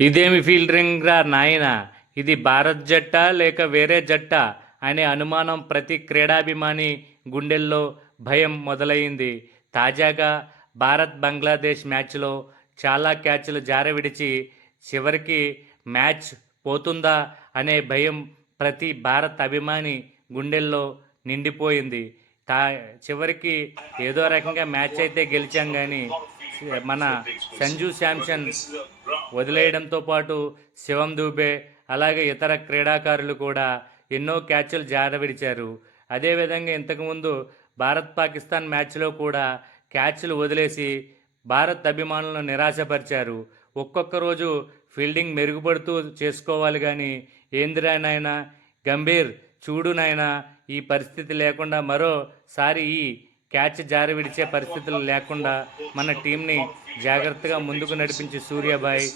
ఇదేమి ఫీల్డింగ్ రా నాయనా, ఇది భారత్ జట్టా లేక వేరే జట్టా అనే అనుమానం ప్రతి క్రీడాభిమాని గుండెల్లో భయం మొదలైంది. తాజాగా భారత్ బంగ్లాదేశ్ మ్యాచ్లో చాలా క్యాచ్లు జారవిడిచి చివరికి మ్యాచ్ పోతుందా అనే భయం ప్రతి భారత్ అభిమాని గుండెల్లో నిండిపోయింది. తా చివరికి ఏదో రకంగా మ్యాచ్ అయితే గెలిచాం కానీ మన సంజు శాంసన్ వదిలేయడంతో పాటు శివం దూబే అలాగే ఇతర క్రీడాకారులు కూడా ఎన్నో క్యాచ్లు జారవిడిచారు. అదేవిధంగా ఇంతకుముందు భారత్ పాకిస్తాన్ మ్యాచ్లో కూడా క్యాచ్లు వదిలేసి భారత్ అభిమానులను నిరాశపరిచారు. ఒక్కొక్క రోజు ఫీల్డింగ్ మెరుగుపడుతూ చేసుకోవాలి కానీ ఏందిరా నాయనా గంభీర్ చూడు నాయనా, ఈ పరిస్థితి లేకుండా మరోసారి ఈ క్యాచ్ జారి విడిచే పరిస్థితులు లేకుండా మన టీంని జాగ్రత్తగా ముందుకు నడిపించి సూర్యాభాయ్